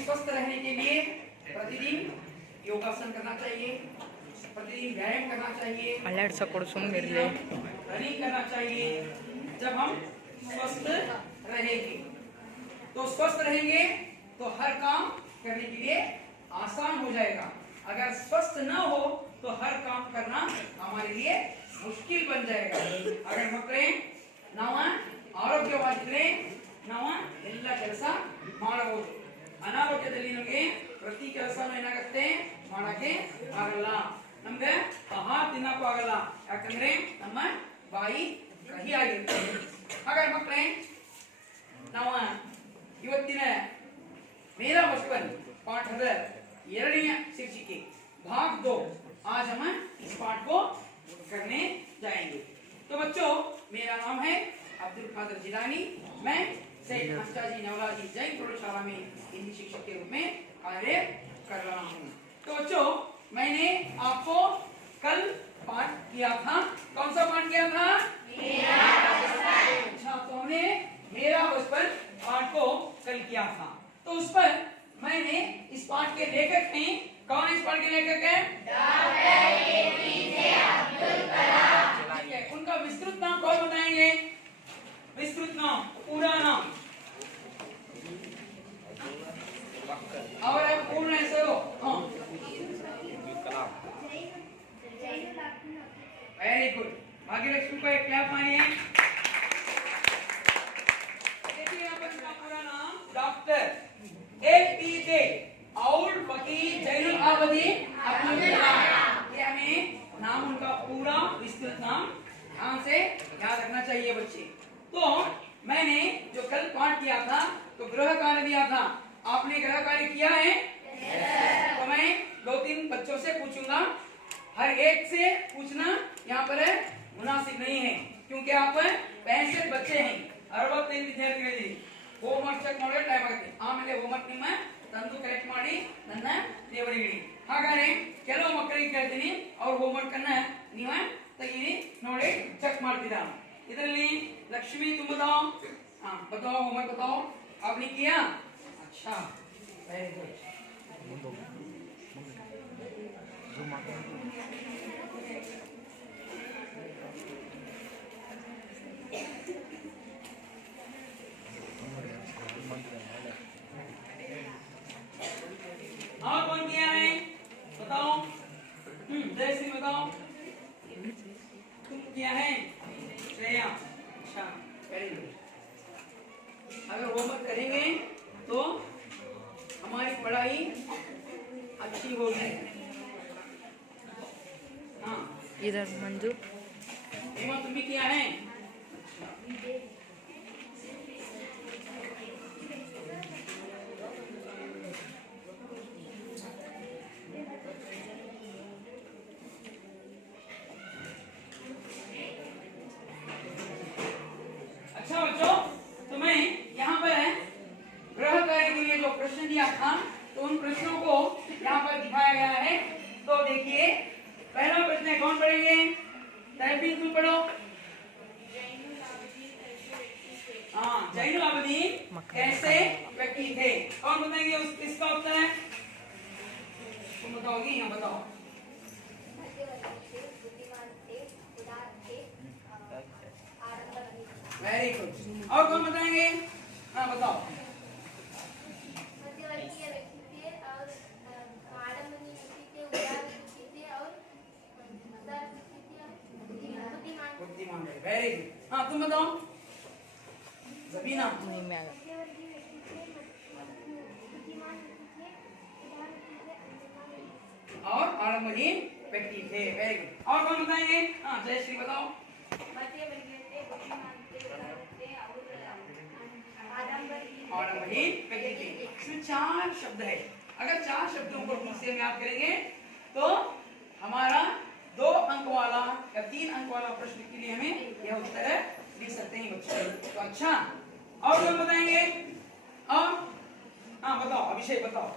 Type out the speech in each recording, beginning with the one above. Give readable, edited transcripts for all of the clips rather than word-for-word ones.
स्वस्थ रहने के लिए प्रतिदिन योगासन करना चाहिए, प्रतिदिन व्यायाम करना चाहिए, रनिंग करना चाहिए। जब हम स्वस्थ रहेंगे तो स्वस्थ रहेंगे तो हर काम करने के लिए आसान हो जाएगा। अगर स्वस्थ न हो तो हर काम करना हमारे लिए मुश्किल बन जाएगा। अगर मಕ್ಕಳೇ ನಾವು ಆರೋಗ್ಯವಾಗಿದ್ರೆ ನಾವು ಎಲ್ಲ ಕೆಲಸ ಮಾಡಬಹುದು। ಅನಾರೋಗ್ಯದಲ್ಲಿ ನಮಗೆ ಪ್ರತಿ ಕೆಲಸನೂ ಏನಾಗುತ್ತೆ ಮಾಡಕ್ಕೆ ಆಗಲ್ಲ, ನಮಗೆ ಆಹಾರ ತಿನ್ನಕ್ಕೂ ಆಗಲ್ಲ, ಯಾಕಂದ್ರೆ ನಮ್ಮ ಬಾಯಿ ಕಹಿ ಆಗಿರುತ್ತೆ। ಹಾಗಾಗಿ ಮಕ್ಕಳೇ ನಾವು ಇವತ್ತಿನ मेरा बचपन पाठದ ಎರಡನೇ शीर्षिके भाग 2 आज हम इस पाठ को करने जाएंगे। तो बच्चों, मेरा नाम है अब्दुल कादिर जिलानी। मैं सैयद हंसाजी नवलाजी जैन प्रौढ़शाला में हिंदी शिक्षक के रूप में कार्य कर रहा हूँ। तो बच्चों, मैंने आपको कल पाठ किया था। कौन सा पाठ किया था? अच्छा, तो हमने मेरा बचपन पाठ को कल किया था। तो उस पर मैंने इस पाठ के लेखक हैं, कौन इस पाठ के लेखक हैं? Doctor APJ Abdul Kalam. उनका विस्तृत नाम कौन बताएंगे? विस्तृत नाम, पूरा नाम और पूर्ण हेसरु? Very good. भाग्यलक्ष्मी को एक क्लैप मारिए। देखिए यहाँ पर इसका पूरा नाम डॉक्टर एपीजे और फकीर जैनुल आबदीन अब्दुल कलाम। ये हमें नाम उनका पूरा विस्तृत नाम ध्यान से याद रखना चाहिए बच्चे। तो मैंने जो कल पाठ किया था तो गृह कार्य दिया था, आपने गृह कार्य किया है? तो मैं 2-3 बच्चों से पूछूंगा, हर एक से पूछना यहाँ पर मुनासिब नहीं है, क्योंकि आप 65 बच्चे हैं, 65 ವಿದ್ಯಾರ್ಥಿಗಳಿದ್ದೀರಿ। ಹೋಮ್ವರ್ಕ್ ಚೆಕ್ ಮಾಡೋ ಟೈಮ್ ಆಗುತ್ತೆ, ಆಮೇಲೆ ಹೋಮ್ವರ್ಕ್ ನಿಮ್ಮ ತಂದು ಕಲೆಕ್ಟ್ ಮಾಡಿ ನನ್ನ ಟೇಬಲ್ಗೆ ಇಡಿ। ಹಾಗಾದ್ರೆ ಕೆಲವು ಮಕ್ಕಳಿಗೆ ಕೇಳ್ತೀನಿ, ಅವ್ರ ಹೋಮ್ವರ್ಕ್ ಅನ್ನ ನೀವು ತೆಗೀರಿ, ನೋಡಿ ಚೆಕ್ ಮಾಡ್ತೀರಾ। ಇದರಲ್ಲಿ लक्ष्मी तुम बताओ, हाँ बताओ, होमवर्क बताओ, आपने किया? अच्छा, वेरी गुड। और कौन किया है बताओ? जयश्री बताओ, तुम किया है? श्रेया, अच्छा, वेरी गुड। अगर होमवर्क करेंगे तो हमारी पढ़ाई अच्छी होगी। हाँ, इधर मंजू, हेमा तुम भी किया है? अच्छा बच्चों, तो मैं यहाँ पर गृह कार्य के लिए जो प्रश्न दिया था तो उन प्रश्नों को यहाँ पर दिखाया गया है। तो देखिए, पहला प्रश्न है, कौन पढ़ेंगे? टाइपिंग तुम पढ़ो। हाँ, जैनुल आबदीन कैसे व्यक्ति थे? कौन बताएंगे इसका उत्तर है? तुम बताओगी? यहाँ बताओ। Very good. और कौन बताएंगे? हाँ बताओ। बुद्धिमान, वेरी गुड। हाँ तुम बताओ ज़बीना। और आलमगीर व्यक्ति थे, वेरी गुड। और कौन बताएंगे? हाँ जयश्री बताओ। आलमगीर व्यक्ति थे। इसमें 4 शब्द है, अगर 4 शब्दों को ठीक से याद करेंगे तो हमारा 2 अंक वाला या 3 अंक वाला प्रश्न के लिए हमें यह उत्तर लिख सकते हैं बच्चों। तो अच्छा, और कौन बताएंगे? और हाँ बताओ, अभिषेक बताओ।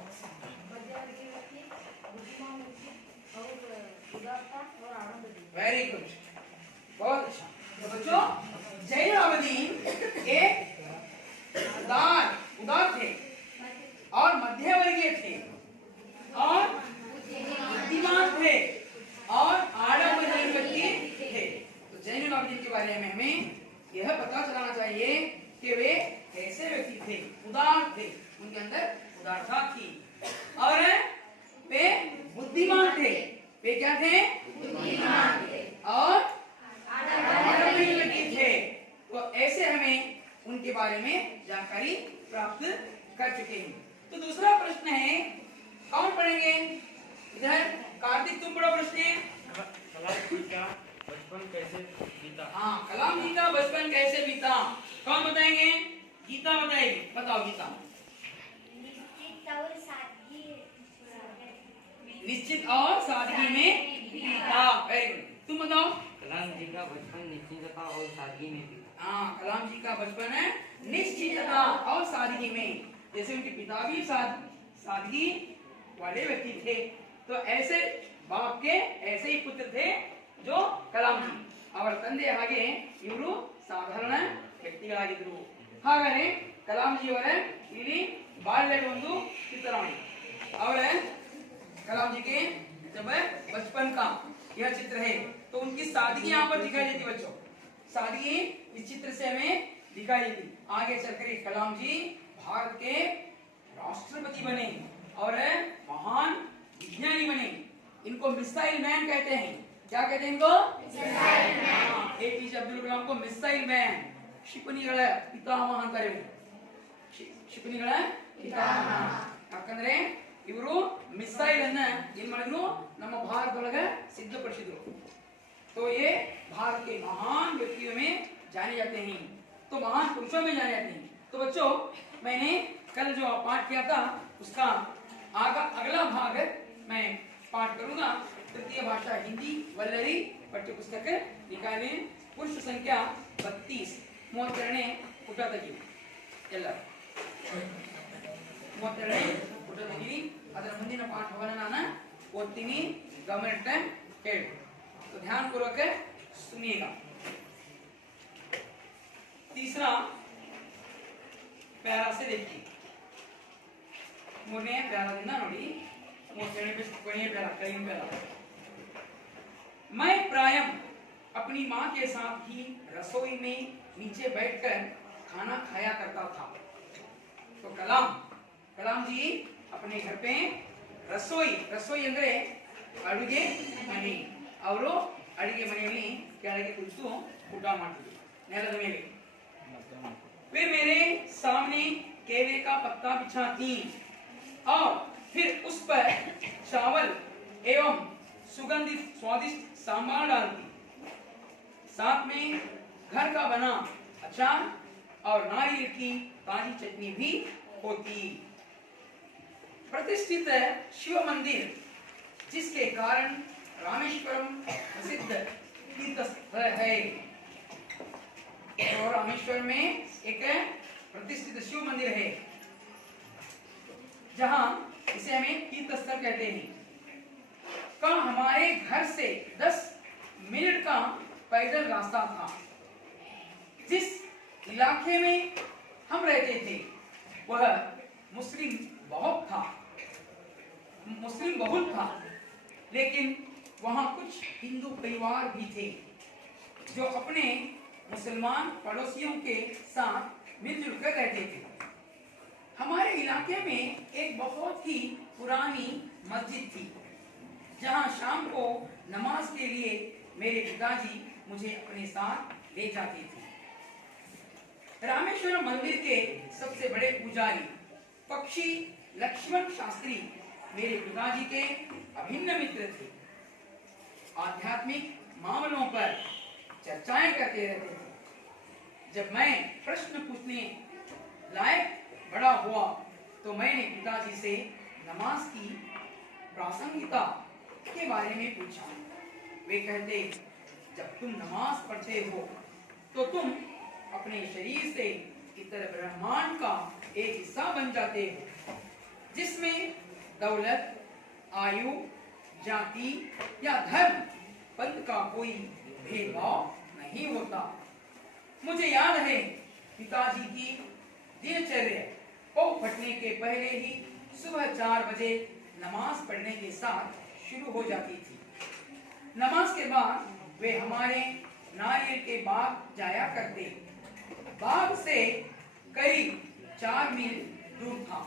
वेरी गुड, बहुत अच्छा। तो बच्चों, जैनुल आबदीन एक उदार थे और मध्यवर्ती चाहिए कि वे कैसे व्यक्ति थे, उदार थे, उनके अंदर उदारता थी और वे बुद्धिमान थे। वे क्या थे? बुद्धिमान थे और आदरणीय व्यक्ति थे। तो ऐसे हमें उनके बारे में जानकारी प्राप्त कर चुके हैं। तो दूसरा प्रश्न है, कौन पढ़ेंगे? इधर कार्तिक तुम पढ़ो प्रश्न। कलाम जी का बचपन कैसे बीता? हाँ, कलाम जी का बचपन कैसे बीता, कौन बताएंगे? गीता बताएगी, बताओ गीता। निश्चित और सादगी में बीता। वेरी गुड, तुम बताओ। कलाम जी का बचपन निश्चितता और सादगी में बीता। हाँ, कलाम जी का बचपन है निश्चितता और सादगी में। जैसे उनके पिता भी सादगी वाले व्यक्ति थे, तो ऐसे बाप के ऐसे ही पुत्र थे जो कलाम जी। और ತಂದೆ ಹಾಗೆ ಇವರು ಸಾಧಾರಣ ವ್ಯಕ್ತಿಗಳಾಗಿದ್ದರು. ಹಾಗಾದ್ರೆ ಕಲಾಂ ಜಿ ಅವರ ಇಲ್ಲಿ ಬಾಲ್ಯದ ಒಂದು ಚಿತ್ರಣೆ. ಅವರ कलाम जी के जब बचपन का यह चित्र है, तो उनकी सादगी यहाँ पर दिखाई देती बच्चों। सादगी इस चित्र से हमें दिखाई देती। आगे चलकर कलाम जी भारत के राष्ट्रपति बने और महान विज्ञानी बने। इनको मिसाइल मैन कहते हैं। क्या कहते हैं इनको? Missile man. APJ Abdul Kalam को मिसाइल मैन, ಕ್ಷಿಪಣಿಗಳ ಪಿತಾಮಹ ಅಂತಾರೆ. ಕ್ಷಿಪಣಿಗಳ ಪಿತಾಮಹ ಯಾಕಂದ್ರೆ ಇವರು ಮಿಸೈಲ್ ಅನ್ನ ಏನ್ ಮಾಡಿದ್ರು, ನಮ್ಮ ಭಾರತದೊಳಗ ಸಿದ್ಧಪಡಿಸಿದ್ರು. तो ये भारत के महान व्यक्तियों में जाने जाते हैं, तो महान पुरुषों में जाने जाते हैं. तो बच्चों, मैंने कल जो पाठ किया था उसका अगला भाग मैं पाठ करूंगा. तृतीय भाषा हिंदी वल्लरी पाठ्य पुस्तक निकाले. पुरुष संख्या 32 32ನೇ ಪುಟ ತೆಗಿ. ಎಲ್ಲ 32ನೇ ಪುಟ ತೆಗಿ. ಅದರ ಮುಂದಿನ ಪಾಠವನ್ನು ನಾನು ಓದ್ತೀನಿ, ಗಮನಿಟ್ಟ ಕೇಳಿ. तो ध्यान पूर्वक सुनिएगा. तीसरा प्यारा से देखिए. ಮೂರನೇ ಪ್ಯಾರಾದಿಂದ ನೋಡಿ. ಕೊನೆಯ प्यारा कई प्यारा. मैं प्रायः अपनी माँ के साथ ही रसोई में नीचे बैठकर खाना खाया करता था. तो कलाम जी अपने घर पे रसोई ಅಂದ್ರೆ ಅಡುಗೆ ಮನೆ. ಅವರು ಅಡುಗೆ ಮನೆಯಲ್ಲಿ ಕೆಳಗೆ ಕುಳಿತು ಊಟ ಮಾಡ್ತಿದ್ರು ನೆಲದ ಮೇಲೆ. वे मेरे सामने केले का पत्ता बिछाती और फिर उस पर चावल एवं सुगंधित स्वादिष्ट सांभर डालती. साथ में घर का बना अचार और नारियल की ताजी चटनी भी होती. प्रतिष्ठित शिव मंदिर, जिसके कारण रामेश्वरम प्रसिद्ध तीर्थ स्थल है. और रामेश्वर में एक प्रतिष्ठित शिव मंदिर है, जहां इसे हमें तीर्थ स्थल कहते हैं. का हमारे घर से 10 मिनट का पैदल रास्ता था. जिस इलाके में हम रहते थे वह मुस्लिम बहुल था, लेकिन वहां कुछ हिंदू परिवार भी थे जो अपने मुसलमान पड़ोसियों के साथ मिलजुल कर रहते थे. हमारे इलाके में एक बहुत ही पुरानी मस्जिद थी, जहां शाम को नमाज के लिए मेरे पिताजी मुझे अपने साथ ले जाते थे. रामेश्वरम मंदिर के सबसे बड़े पुजारी पक्षी लक्ष्मण शास्त्री मेरे पिताजी के अभिन्न मित्र थे. आध्यात्मिक मामलों पर चर्चाएं करते रहते थे. जब मैं प्रश्न पूछने लायक बड़ा हुआ तो मैंने पिताजी से नमाज की प्रासंगिकता के बारे में पूछा. वे कहते, जब तुम नमाज पढ़ते हो तो तुम अपने शरीर से इतर ब्रह्मांड का एक हिस्सा बन जाते हो, जिसमें दौलत, आयु, जाति या धर्म, पंथ का कोई भेदभाव नहीं होता. मुझे याद है पिताजी की दिनचर्या को फटने के पहले ही सुबह 4 बजे नमाज पढ़ने के साथ शुरू हो जाती थी. नमाज के बाद वे हमारे नारियल के बाग जाया करते. बाग से करीब 4 मील दूर था।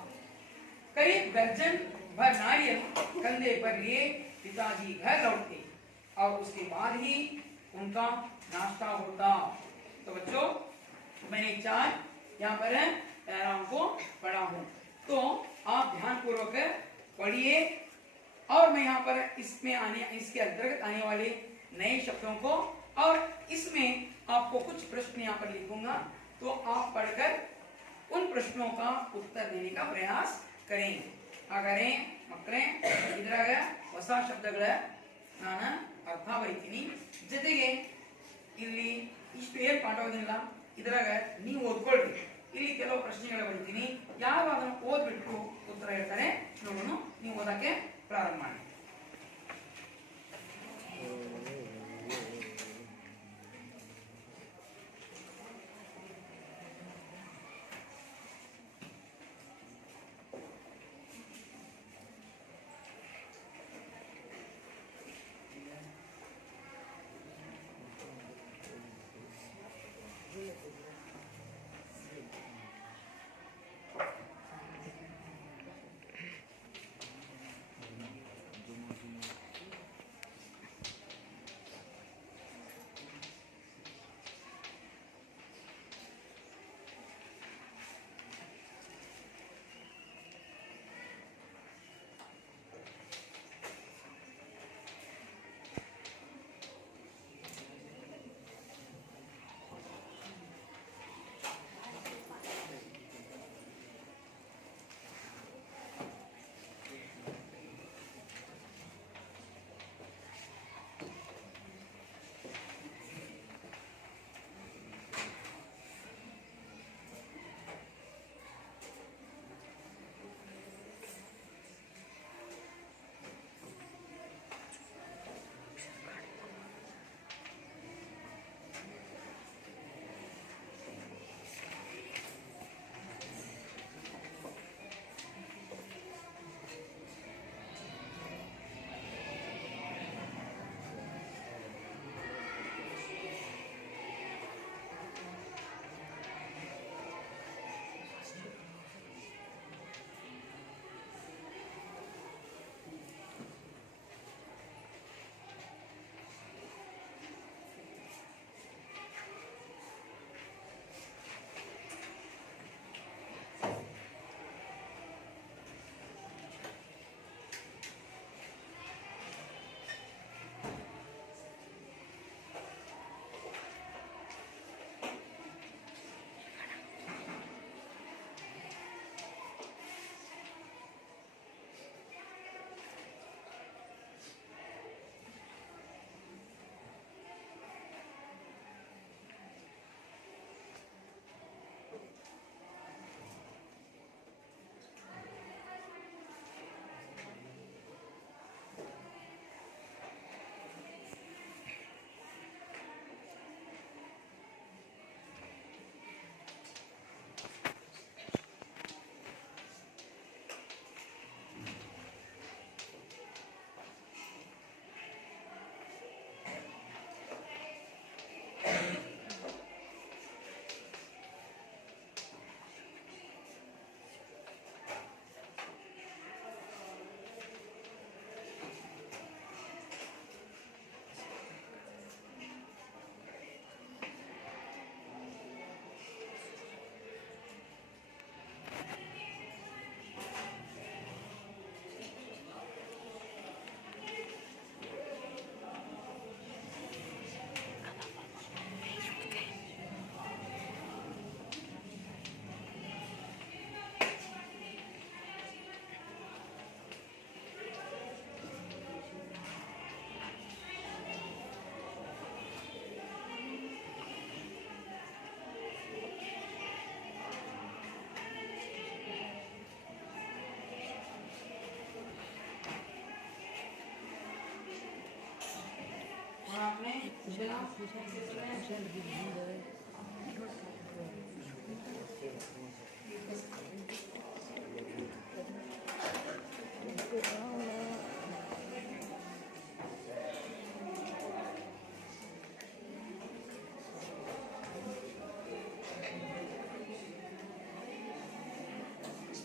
करीब दर्जन भर नारियल कंधे पर लिए पिताजी घर लौटते और उसके बाद ही उनका नाश्ता होता। तो बच्चों, मैंने 4 यहाँ पर पैराओं को पढ़ा हूँ, तो आप ध्यान पूर्वक पढ़िए और मैं यहाँ पर इसके अंतर्गत आने वाले नए शब्दों को और इसमें आपको कुछ प्रश्न यहाँ पर लिखूंगा, तो आप पढ़कर उन प्रश्नों का उत्तर देने का प्रयास करें। ಹಾಗಾದರೆ ಮಕ್ಕಳೇ, ಇದರಾಗ ಹೊಸ ಶಬ್ದಗಳ ನಾನು ಅರ್ಥ ಬರೀತೀನಿ, ಜೊತೆಗೆ ಇಲ್ಲಿ ಇಷ್ಟು ಏನು ಮಾಡೋದಿಲ್ಲ, ಇದರಾಗ ನೀವು ಓದ್ಕೊಳ್ರಿ. ಇಲ್ಲಿ ಕೆಲವು ಪ್ರಶ್ನೆಗಳು ಬರೀತೀನಿ, ಯಾರು ಅದನ್ನು ಓದ್ಬಿಟ್ಟು ಉತ್ತರ ಹೇಳ್ತಾರೆ ನೋಡೋಣ. ನೀವು ಓದಕ್ಕೆ ಪ್ರಾರಂಭ ಮಾಡಿ.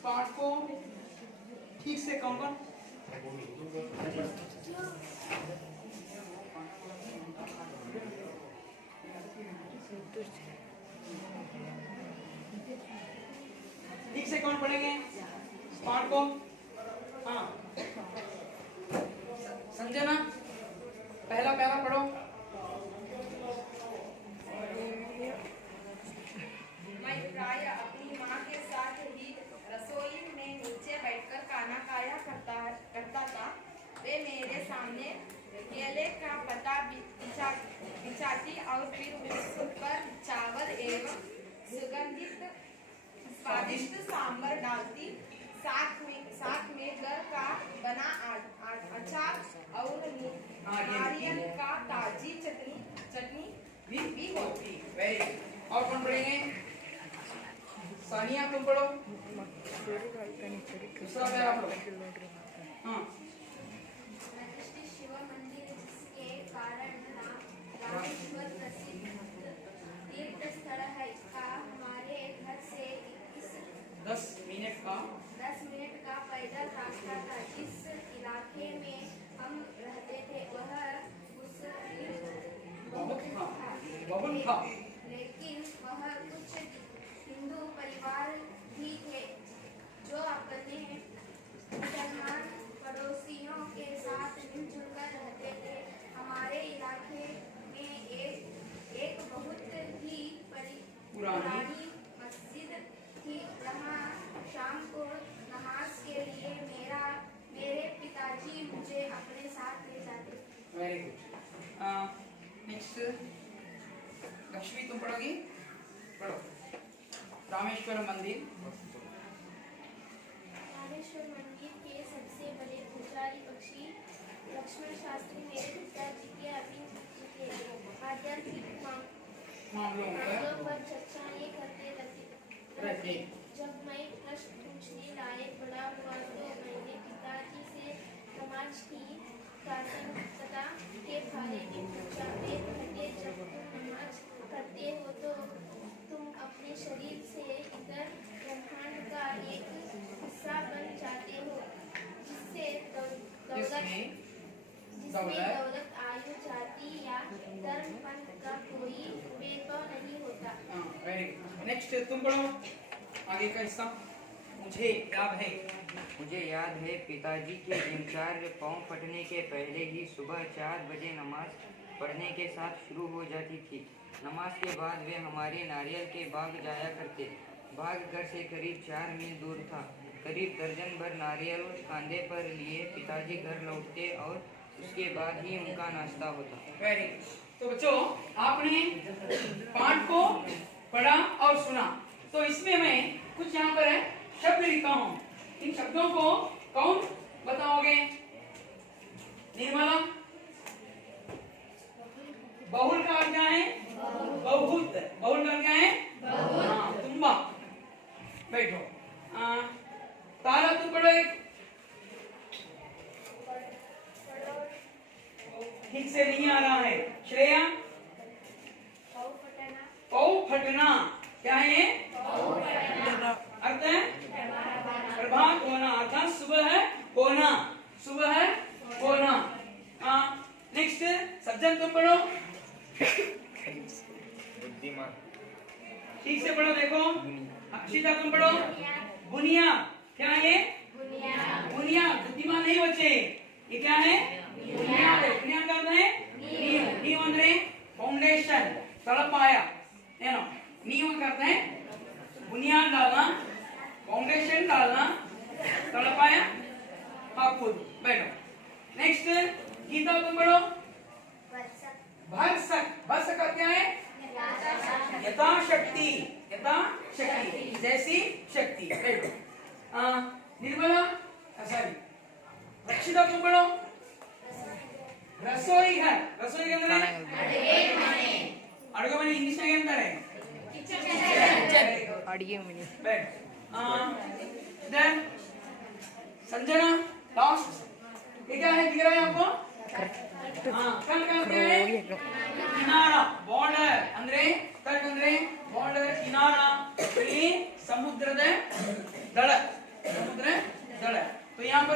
पार्ट को ठीक से काउंट कर। ठीक से कौन पढ़ेंगे पार्ट को? हाँ समझे ना? पहला पहला पढ़ो। मैं प्राय अपनी माँ के साथ ही रसोई में नीचे बैठकर खाना खाया करता था। वे मेरे सामने केले का पत्ता बिछाती और फिर उस पर चावल एवं सुगंधित स्वादिष्ट सांभर डालती। साथ में घर का बना अचार और नारियल का ताजी चटनी भी होती। Very good. और कौन पढ़ेंगे? सानिया तुम पढ़ो। दूसरा पहला पढ़ो। हाँ शिव मंदिर जिसके कारण रामेश्वर प्रसिद्ध तीर्थ स्थल है का हमारे घर से 10 मिनट का पैदल रास्ता था। जिस इलाके में हम रहते थे वह बहुत था। लेकिन वह कुछ हिंदू परिवार भी थे जो अपने मुसलमान पड़ोसियों के साथ मिलजुल कर रहते थे। हमारे इलाके में एक बहुत ही पुरानी मस्जिद थी जहाँ शाम को नमाज के लिए मेरे पिताजी मुझे अपने साथ ले जाते। Very good. नेक्स्ट लक्ष्मी तुम पढ़ोगी? पढ़ो। रामेश्वर मंदिर। रामेश्वर मंदिर के सबसे बड़े पुजारी पक्षी लक्ष्मण शास्त्री मेरे पिताजी के अभिन्न थे। आध्यात्मिक मामलों पर चर्चाएं करते रहते। जब मैं प्रश्न पूछने लायक बड़ा हुआ तो मैंने पिताजी से समाज की प्राथमिकता के बारे में पूछा। वे कहते जब तुम नमाज करते हो तो तुम अपने शरीर से इधर ब्रह्मांड का एक हिस्सा बन जाते हो जिससे दौलत आयु जाति या धर्म पंथ का कोई भेदभाव नहीं होता। Very good. नेक्स्ट तुम पढ़ो आगे का हिस्सा। मुझे याद है पिताजी के दिनचर्या पाँव फटने के पहले ही सुबह 4 बजे नमाज पढ़ने के साथ शुरू हो जाती थी। नमाज के बाद वे हमारे नारियल के बाग जाया करते। बाग घर से करीब 4 मील दूर था। करीब दर्जन भर नारियल कांधे पर लिए पिताजी घर लौटते और उसके बाद ही उनका नाश्ता होता। वेरी तो बच्चों आपने पाठ को पढ़ा और सुना। तो इसमें मैं कुछ यहाँ पर है शब्द लिखा हूँ। इन शब्दों को कौन बताओगे? निर्मला। बहुल का अर्थ क्या है? बहुत। बहुल का अर्थ क्या है? हाँ तुम्बा। बैठो। तारा तुम पढ़ो एक। ठीक से नहीं आ रहा है। श्रेया। पौ फटना क्या है ये? अर्थ है प्रभात होना अर्थात सुबह है होना। सुबह है होना। नेक्स्ट सज्जन तुम पढ़ो। बुद्धिमान। ठीक से पढ़ो। देखो अक्षिता तुम पढ़ो। बुनिया क्या है ये? बुनिया। बुद्धिमान नहीं बच्चे, ये क्या है? बुनियाद है। बुनियाद का अर्थ है नींव ಅಂದ್ರೆ फाउंडेशन तलपाया है ना। नींव करते हैं बुनियाद डालना, फाउंडेशन डालना, तलपाया हाकुद। बैठो। नेक्स्ट गीता तुम पढ़ो। भरसक। भरसक का क्या है? यथाशक्ति। यथाशक्ति जैसी शक्ति। बैठो। निर्मला सॉरी रक्षिता तुम पढ़ो। रसोई घर। रसोई के अंदर अड़गे मने इंग्लिश में अंदर है अड़गे मने। देन संजना लास्ट ये क्या है? दिख रहा है आपको? कल का क्या है? किनारा बॉर्डर ಅಂದ್ರೆ ತರ್ಕ್ ಅಂದ್ರೆ बॉर्डर किनारा ಇಲ್ಲಿ ಸಮುದ್ರದ ದಡ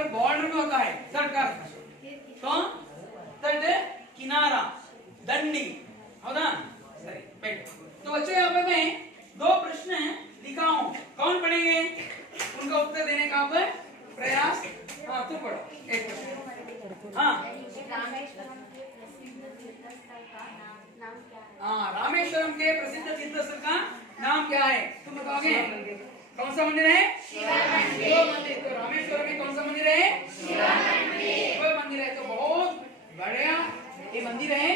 बॉर्डर में होता है तट का तो तट किनारा ದಂಡಿ ಹೌದಾ ಸರಿ बैठ तो बच्चों यहाँ पर मैं दो प्रश्न लिखा हूँ कौन पढ़ेंगे उनका उत्तर देने का आप प्रयास हाँ तू पढ़ो एक प्रश्न हाँ रामेश्वरम के प्रसिद्ध तीर्थस्थल का नाम क्या है? हाँ रामेश्वरम के प्रसिद्ध तीर्थस्थल का नाम क्या है तुम बताओगे कौन सा मंदिर है शिव मंदिर तो रामेश्वरम में कौन सा मंदिर है शिव मंदिर है तो बहुत बढ़िया ये मंदिर है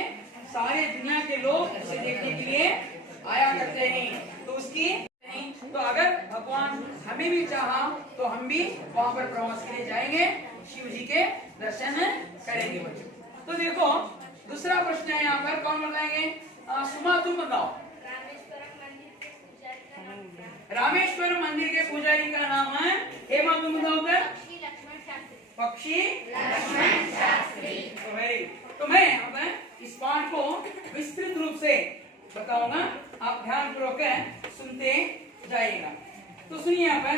सारे दुनिया के लोग उसे देखने के लिए आया करते हैं तो उसकी तो अगर भगवान हमें भी चाहा तो हम भी वहां पर प्रवास के लिए जाएंगे शिव जी के दर्शन करेंगे बच्चों तो देखो दूसरा प्रश्न है यहाँ पर कौन बताएंगे सुमा तुम बताओ रामेश्वरम मंदिर के पुजारी का नाम रामेश्वर मंदिर के पुजारी का नाम क्या है? है हेमा तुम बताओ क्या पक्षी लक्ष्मण शास्त्री। पक्षी लक्ष्मण शास्त्री तो वेरी तो मैं अब इस पाठ को विस्तृत रूप से बताऊंगा आप ध्यान पूर्वक सुनते जाइएगा तो सुनिए यहाँ पर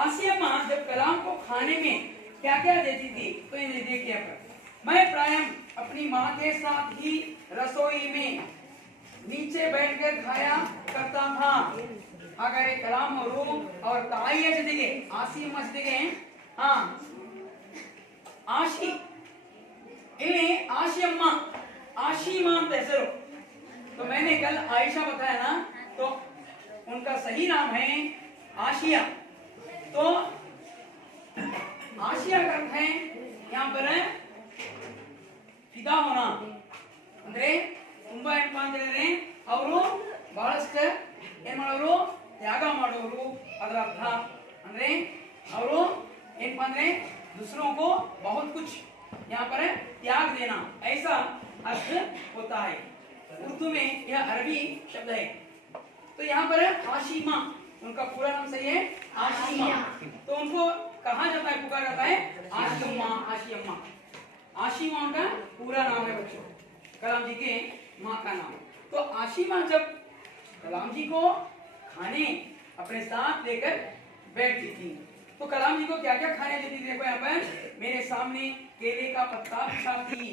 आसिया माँ जब कलाम को खाने में क्या क्या देती थी तो इन्हें देखिए पर मैं प्रायः अपनी माँ के साथ ही रसोई में नीचे बैठकर खाया करता था अगर एक कलाम रूम और ताई जदिगे आसी मस्तिगे हाँ आशी ಇಲ್ಲಿ ಆಶಿಯಮ್ಮ आशीमा ಅಂತ ಹೆಸರು तो मैंने कल आयशा बताया ना तो उनका सही नाम है आशिया तो आशिया का अर्थ है यहाँ पर फिदा होना ಅಂದ್ರೆ ತುಂಬಾ ಏನಪ್ಪಾ ಅಂತ ಹೇಳಿದ್ರೆ ಅವರು ಬಹಳಷ್ಟು ಏನ್ ಮಾಡೋರು ತ್ಯಾಗ ಮಾಡೋರು ಅದರ ಅರ್ಥ ಅಂದ್ರೆ ಅವರು ಏನಪ್ಪಾ ಅಂದ್ರೆ दूसरों को बहुत कुछ यहाँ पर त्याग देना ऐसा अर्थ होता है उर्दू में यह अरबी शब्द है तो यहाँ पर आशिमा उनका पूरा नाम सही है आशिमा तो उनको कहा जाता है पुकारा जाता है आशिमा आशिमा आशिमा उनका पूरा नाम है बच्चों कलाम जी के माँ का नाम तो आशिमा जब कलाम जी को खाने अपने साथ लेकर बैठती थी तो कलाम जी को क्या क्या खाने देती थी देखो यहाँ पर मेरे सामने केले का पत्ता बिछाती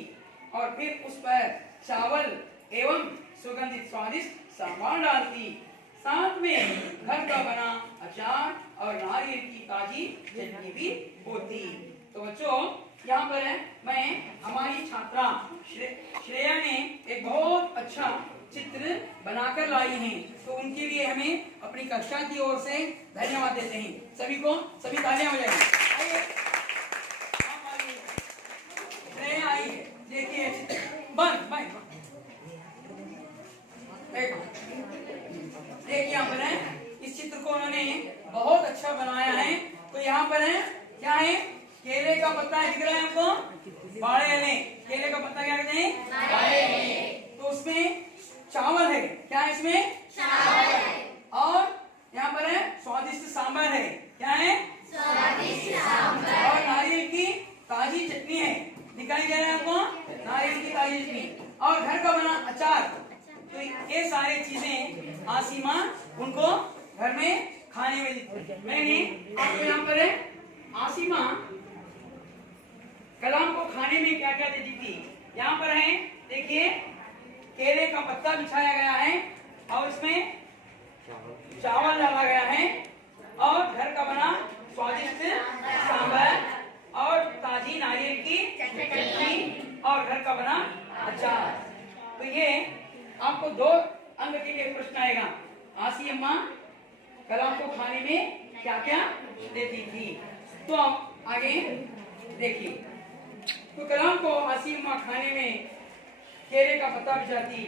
और फिर उस पर चावल एवं सुगंधित स्वादिष्ट सांभर डालती साथ में घर का बना अचार और नारियल की ताजी चटनी भी होती तो बच्चों यहाँ पर मैं हमारी छात्रा श्रेया ने एक बहुत अच्छा चित्र बनाकर लाई हैं तो उनके लिए हमें अपनी कक्षा की ओर से धन्यवाद देते हैं सभी को सभी तालियां हो जाएंगी श्रेया आई देखिए बंद बंद देखो देखिए यहाँ पर है इस चित्र को उन्होंने बहुत अच्छा बनाया है तो यहाँ पर है क्या है केले का पत्ता दिख रहा है आपको बाड़े वाले केले का पत्ता क्या कहते हैं बाड़े तो उसमें चावल है क्या है इसमें चावल और यहाँ पर है स्वादिष्ट सांभर है क्या है स्वादिष्ट सांभर और नारियल की ताजी चटनी है दिखाई दे रहा है आपको नारियल की ताजी चटनी और घर का बना अचार तो ये सारी चीजें आसिमा उनको घर में खाने में मैंने आपको यहाँ पर है आसिमा कलाम को खाने में क्या क्या देती थी यहाँ पर है देखिए केले का पत्ता बिछाया गया है और इसमें चावल डाला गया है और घर का बना स्वादिष्ट सांभर और ताजी नारियल की चटनी और घर का बना अचार तो ये आपको 2 अंक के लिए प्रश्न आएगा आसी अम्मा कलाम को खाने में क्या क्या देती थी तो आप आगे देखिए तो कलाम को आसी अम्मा खाने में केले का पत्ता बिछाती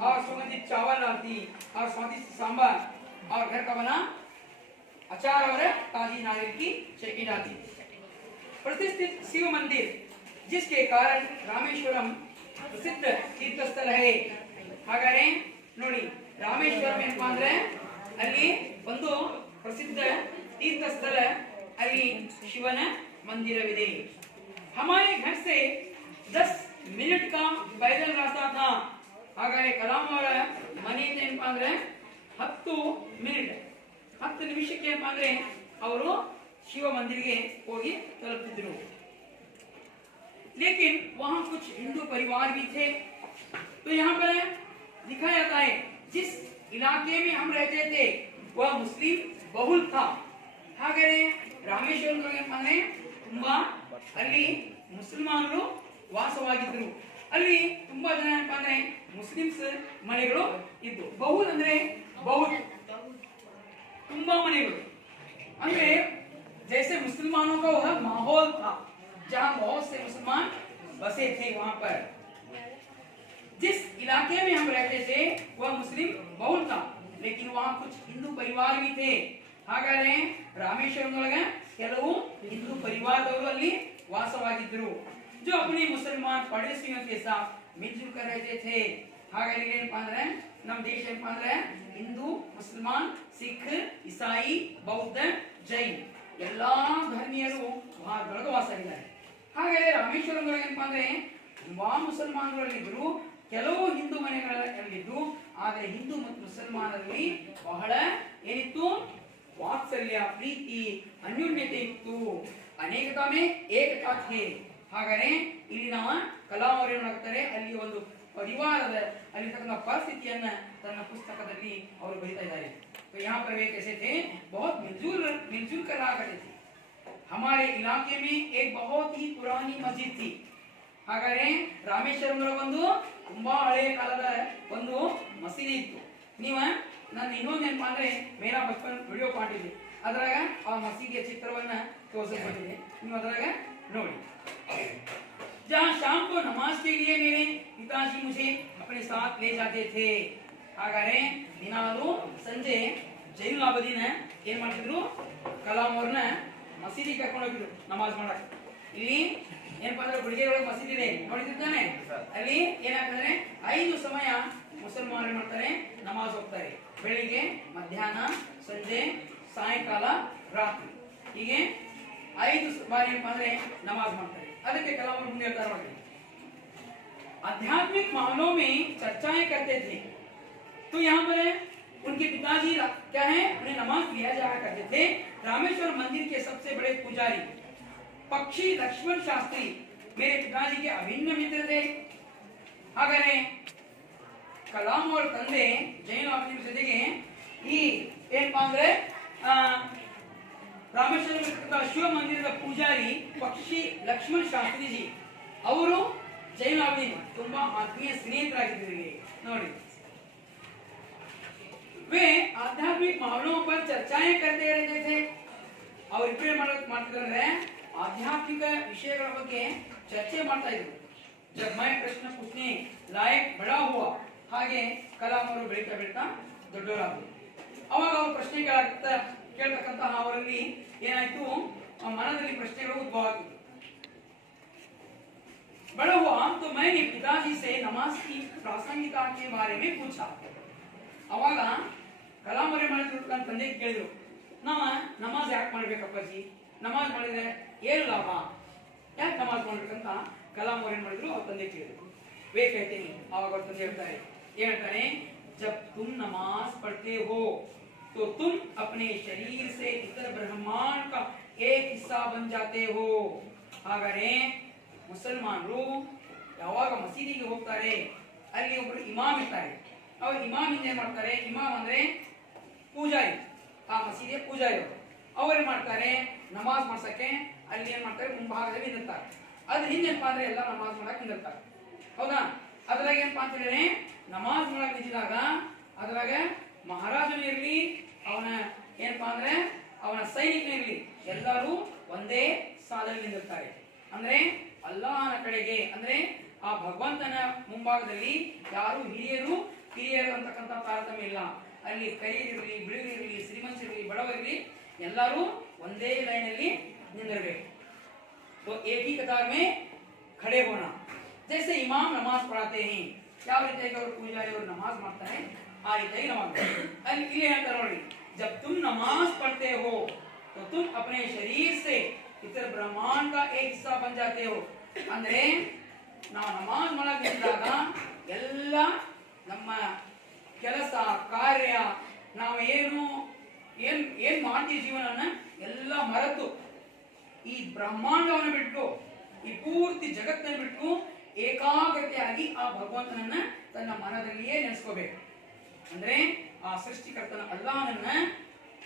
और सुगंधित चावल डालती और स्वादिष्ट सांभर और घर का बना अचार और ताजी नारियल की चटनी डालती प्रतिष्ठित शिव मंदिर जिसके कारण रामेश्वरम प्रसिद्ध तीर्थस्थल है ಹಾಗಾದ್ರೆ ನೋಡಿ ರಾಮೇಶ್ವರಂ ಏನಪ್ಪಾ ಅಂದ್ರೆ ಅಲ್ಲಿ ಒಂದು ಪ್ರಸಿದ್ಧ तीर्थस्थल ಅಲ್ಲಿ ಶಿವನ ಮಂದಿರವಿದೆ हमारे घर से 10 मिनट का पैदल रास्ता था ಹಾಗಾದ್ರೆ ಕಲಾಂ ಅವರ ಮನೆಯಿಂದ ಏನಪ್ಪಾ ಅಂದ್ರೆ 10 ಮಿನಿಟ್ 10 ನಿಮಿಷಕ್ಕೆ ಏನಪ್ಪಾ ಅಂದ್ರೆ ಅವರು शिव मंदिर के ಹೋಗಿ ತಲುಪಿದ್ರು। लेकिन वहां कुछ हिंदू परिवार भी थे। तो यहाँ पर लिखा जाता है जिस इलाके में हम रहते थे वह मुस्लिम बहुल था। ಹಾಗಾದ್ರೆ ರಾಮೇಶ್ವರಂ ಅಂದ್ರೆ ತುಂಬಾ ಅಲ್ಲಿ ಮುಸ್ಲಿಮಾನರು ವಾಸವಾಗಿದ್ರು। ಅಲ್ಲಿ ತುಂಬಾ ಜನ ಏನಪ್ಪಾ ಅಂದ್ರೆ ಮುಸ್ಲಿಮ್ಸ್ ಮನೆಗಳು ಇದ್ದು। ಬಹುಲ್ ಅಂದ್ರೆ ಬಹುಲ್ ತುಂಬಾ ಮನೆಗಳು ಅಂದ್ರೆ जैसे मुसलमानों का वह माहौल था जहां बहुत से मुसलमान बसे थे। वहां पर जिस इलाके में हम रहते थे वह मुस्लिम बहुल था, लेकिन वहां कुछ हिंदू परिवार भी थे। ಹಾಗಾದ್ರೆ ರಾಮೇಶ್ವರದೊಳಗೆ ಕೆಲವು ಹಿಂದೂ ಪರಿವಾರದವರು ಅಲ್ಲಿ ವಾಸವಾಗಿದ್ದರು। जो अपने मुसलमान पड़ोसियों के साथ मिलजुल कर रहते थे। ಹಾಗಾದ್ರೆ ಏನಪ್ಪಾ ಅಂದ್ರೆ ನಮ್ಮ ದೇಶ ಏನಪ್ಪಾ ಅಂದ್ರೆ ಹಿಂದೂ, ಮುಸಲ್ಮಾನ್, ಸಿಖ್, ಇಸಾಯಿ, ಬೌದ್ಧ, ಜೈನ್ ಎಲ್ಲಾ ಧರ್ಮೀಯರು ಭಾರತದೊಳಗೆ ವಾಸವಿದ್ದಾರೆ। ಹಾಗಾದ್ರೆ ರಾಮೇಶ್ವರದೊಳಗೆ ಏನಪ್ಪಾ ಅಂದ್ರೆ ತುಂಬಾ ಮುಸಲ್ಮಾನರಲ್ಲಿದ್ದರು, ಕೆಲವು ಹಿಂದೂ ಮನೆಗಳಲ್ಲಿದ್ದು, ಆದರೆ ಹಿಂದೂ ಮತ್ತು ಮುಸಲ್ಮಾನರಲ್ಲಿ ಬಹಳ ಏನಿತ್ತು ವಾತ್ಸಲ್ಯ, ಪ್ರೀತಿ, ಅನ್ಯೋನ್ಯತೆ ಇತ್ತು। ಅನೇಕತಾ ಮೇ ಏಕತಾ ಥೇ। ಹಾಗಾದ್ರೆ ಇಲ್ಲಿ ನಾವು ಕಲಾಂ ಅವರು ಏನು ಮಾಡ್ತಾರೆ, ಅಲ್ಲಿ ಒಂದು ಪರಿವಾರದ ಅಲ್ಲಿರ್ತಕ್ಕಂಥ ಪರಿಸ್ಥಿತಿಯನ್ನ ತನ್ನ ಪುಸ್ತಕದಲ್ಲಿ ಅವರು ಬರೀತಾ ಇದ್ದಾರೆ। तो यहाँ पर वे कैसे थे, बहुत मिलजुल कर रहा करते थे। हमारे इलाके में एक बहुत ही पुरानी मस्जिद थी। ಹಾಗಾದ್ರೆ ರಾಮೇಶ್ವರಂలో ಒಂದು ತುಂಬಾ ಹಳೆಯ ಕಾಲದ ಒಂದು ಮಸೀದಿ ಇತ್ತು। ನೀವು ನಾನು ಇನ್ನೊಂದು ಏನಪ್ಪಾ ಅಂದ್ರೆ ಮೇರಾ ಬಚಪನ್ ವಿಡಿಯೋ ಮಾಡಿದ್ದೆ, ಅದ್ರಾಗ ಆ ಮಸೀದಿಯ ಚಿತ್ರವನ್ನ ತೋರಿಸಲ್ಪಟ್ಟಿದೆ, ನೀವು ಅದ್ರಾಗ ನೋಡಿ। जहाँ शाम को नमाज के लिए मेरे पिताजी मुझे अपने साथ ले जाते थे। ಹಾಗಾದ್ರೆ ದಿನಾಲು ಸಂಜೆ ಜೈನುಲಾಬದಿನ ಏನ್ ಮಾಡ್ತಿದ್ರು, ಕಲಾಂ ಅವ್ರನ್ನ ಮಸೀದಿ ಕರ್ಕೊಂಡು ಹೋಗಿದ್ರು ನಮಾಜ್ ಮಾಡಕ್। ಇಲ್ಲಿ ಏನಪ್ಪಾ ಅಂದ್ರೆ ಗುಡಿಗೆ ಒಳಗೆ ಮಸೀದಿ ಇದೆ ನೋಡಿದ್ದಾನೆ, ಅಲ್ಲಿ ಏನಾಗ್ತದೆ 5 ಸಮಯ ಮುಸಲ್ಮಾನರು ಮಾಡ್ತಾರೆ ನಮಾಜ್ ಹೋಗ್ತಾರೆ, ಬೆಳಿಗ್ಗೆ, ಮಧ್ಯಾಹ್ನ, ಸಂಜೆ, ಸಾಯಂಕಾಲ, ರಾತ್ರಿ, ಹೀಗೆ 5 ಬಾರಿ ಏನಪ್ಪಾ ಅಂದ್ರೆ ನಮಾಜ್ ಮಾಡ್ತಾರೆ। ಅದಕ್ಕೆ कलाम ಮುಂದೆ ಹೇಳ್ತಾರೆ ನೋಡಿ, आध्यात्मिक मामलों में चर्चाएं करते थे। तो यहाँ पर उनके पिताजी क्या है, उन्हें नमाज लिया जाया करते थे। रामेश्वर मंदिर के सबसे बड़े पुजारी पक्षी लक्ष्मण शास्त्री मेरे पिताजी के अभिन्न मित्र थे। ಹಾಗಾದ್ರೆ ಕಲಾಂ ಅವರ ತಂದೆ ಜೈನಾಬದಿ ಜೊತೆಗೆ ಈ ಏನಪ್ಪಾ ಅಂದ್ರೆ ರಾಮೇಶ್ವರ ಶಿವ ಮಂದಿರದ ಪೂಜಾರಿ ಪಕ್ಷಿ ಲಕ್ಷ್ಮಣ್ ಶಾಸ್ತ್ರಿ ಜಿ ಅವರು ಜೈನಾಬದಿ ತುಂಬಾ ಆತ್ಮೀಯ ಸ್ನೇಹಿತರಾಗಿದ್ದಾರೆ ನೋಡಿ। वे आध्यात्मिक मामलों पर चर्चाएं करते रहते थे। ಅವರು ಇಬ್ಬರೇ ಮಾಡ್ತಿದ್ರೆ ಆಧ್ಯಾತ್ಮಿಕ ವಿಷಯಗಳ ಬಗ್ಗೆ ಚರ್ಚೆ ಮಾಡ್ತಾ ಇದ್ರು। जब मैं प्रश्न पूछने लायक बड़ा हुआ, ಹಾಗೆ ಕಲಾಂ ಅವರು ಬೆಳೀತಾ ಬೆಳೀತಾ ದೊಡ್ಡವರಾದರು। ಅವಾಗ ಅವರು ಪ್ರಶ್ನೆ ಕೇಳ್ತಕ್ಕಂತಹ ಅವರಲ್ಲಿ ಏನಾಯ್ತು, ಮನದಲ್ಲಿ ಪ್ರಶ್ನೆಗಳು ಉದ್ಭವ ಆಗಿತ್ತು। बड़ा हुआ तो मैंने पिताजी से नमाज की प्रासंगिकता के बारे में पूछा। ಅವಾಗ ಕಲಾಂ ಅವರೇ ಮಾಡಿದ್ರು, ನನ್ನ ತಂದೆ ಕೇಳಿದ್ರು, ನಾವ ನಮಾಜ್ ಯಾಕೆ ಮಾಡ್ಬೇಕಪ್ಪಾಜಿ, ನಮಾಜ್ ಮಾಡಿದ್ರೆ ಏನು ಲಾಭ, ಯಾಕೆ ನಮಾಜ್ ಮಾಡ್ಬೇಕಂತ ಕಲಾಂ ಅವ್ರು ಏನ್ ಮಾಡಿದ್ರು, ಅವ್ರ ತಂದೆ ಕೇಳಿದ್ರು। ವೇ कहते ಅವಾಗ ಅವ್ರ ತಂದೆ ಹೇಳ್ತಾರೆ, ಏನ್ ಹೇಳ್ತಾರೆ, जब तुम नमाज पढ़ते हो तो तुम अपने शरीर से इतर ब्रह्मांड का एक हिस्सा बन जाते हो। ಹಾಗಾದ್ರೆ ಮುಸಲ್ಮಾನರು ಯಾವಾಗ ಮಸೀದಿಗೆ ಹೋಗ್ತಾರೆ, ಅಲ್ಲಿ ಒಬ್ಬರು ಇಮಾಮ್ ಇರ್ತಾರೆ, ಅವ್ರು ಇಮಾಮ್ ಹಿಂದೆ ಏನ್ ಮಾಡ್ತಾರೆ, ಇಮಾಮ್ ಅಂದ್ರೆ ಪೂಜಾರಿ, ಆ ಮಸೀದಿಯ ಪೂಜಾರಿ ಅವ್ರು ಏನ್ ಮಾಡ್ತಾರೆ, ನಮಾಜ್ ಮಾಡ್ಸಕ್ಕೆ ಅಲ್ಲಿ ಏನ್ ಮಾಡ್ತಾರೆ, ಮುಂಭಾಗದಲ್ಲಿ ನಿಂತಿರ್ತಾರೆ। ಅದ್ರ ಹಿಂದೆ ಏನಪ್ಪಾ ಅಂದ್ರೆ ಎಲ್ಲ ನಮಾಜ್ ಮಾಡಕ್ ನಿಂತಿರ್ತಾರೆ, ಹೌದಾ। ಅದ್ರಾಗ ಏನಪ್ಪಾ ಅಂತ ಹೇಳಿದ್ರೆ ನಮಾಜ್ ಮಾಡಕ್ ನಿಂತಿದಾಗ ಅದ್ರಾಗ ಮಹಾರಾಜನು ಇರ್ಲಿ, ಅವನ ಏನಪ್ಪಾ ಅಂದ್ರೆ ಅವನ ಸೈನಿಕನು ಇರ್ಲಿ, ಎಲ್ಲರೂ ಒಂದೇ ಸಾಲಲ್ಲಿ ನಿಂತಿರ್ತಾರೆ। ಅಂದ್ರೆ ಅಲ್ಲಾಹನ ಕಡೆಗೆ, ಅಂದ್ರೆ ಆ ಭಗವಂತನ ಮುಂಭಾಗದಲ್ಲಿ ಯಾರು ಹಿರಿಯರು ಕಿರಿಯರು ಅಂತಕ್ಕಂಥ ತಾರತಮ್ಯ ಇಲ್ಲ। ಅಲ್ಲಿ ಕರಿಯರಿರಲಿ, ಬಿಳಿಯರಿರಲಿ, ಶ್ರೀಮಂತರಿರಲಿ, ಬಡವರಿರಲಿ, ಎಲ್ಲರೂ ಒಂದೇ ಲೈನ್ ಅಲ್ಲಿ ನಿಂದಿರಬೇಕು। तो एक ही कतार में खड़े होना। जैसे इमाम नमाज पढ़ाते हैं, ಯಾವ ರೀತಿಯಾಗಿ ಅವರು ಪೂಜಾರಿ ಅವರು ನಮಾಜ್ ಮಾಡ್ತಾರೆ ಆ ರೀತಿಯಾಗಿ ನಮಾಜ್ ಅಲ್ಲಿ ಇಲ್ಲಿ ಹೇಳ್ತಾರೆ ನೋಡಿ, जब तुम नमाज पढ़ते हो तो तुम अपने शरीर से इतर ब्रह्मांड का एक हिस्सा बन जाते हो। ಅಂದ್ರೆ ನಾವು ನಮಾಜ್ ಮಾಡಕ್ ನಿಂತಾಗ ಎಲ್ಲ ನಮ್ಮ ಕೆಲಸ ಕಾರ್ಯ ನಾವು ಏನು ಏನ್ ಮಾಡ್ತೀವಿ ಜೀವನನ ಎಲ್ಲ ಮರೆತು ಈ ಬ್ರಹ್ಮಾಂಡವನ್ನು ಬಿಟ್ಟು ಈ ಪೂರ್ತಿ ಜಗತ್ತನ್ನು ಬಿಟ್ಟು ಏಕಾಗ್ರತೆಯಾಗಿ ಆ ಭಗವಂತನನ್ನ ತನ್ನ ಮನದಲ್ಲಿಯೇ ನೆನೆಸ್ಕೋಬೇಕು. ಅಂದ್ರೆ ಆ ಸೃಷ್ಟಿಕರ್ತನ ಅಲ್ಲಾಹನನ್ನ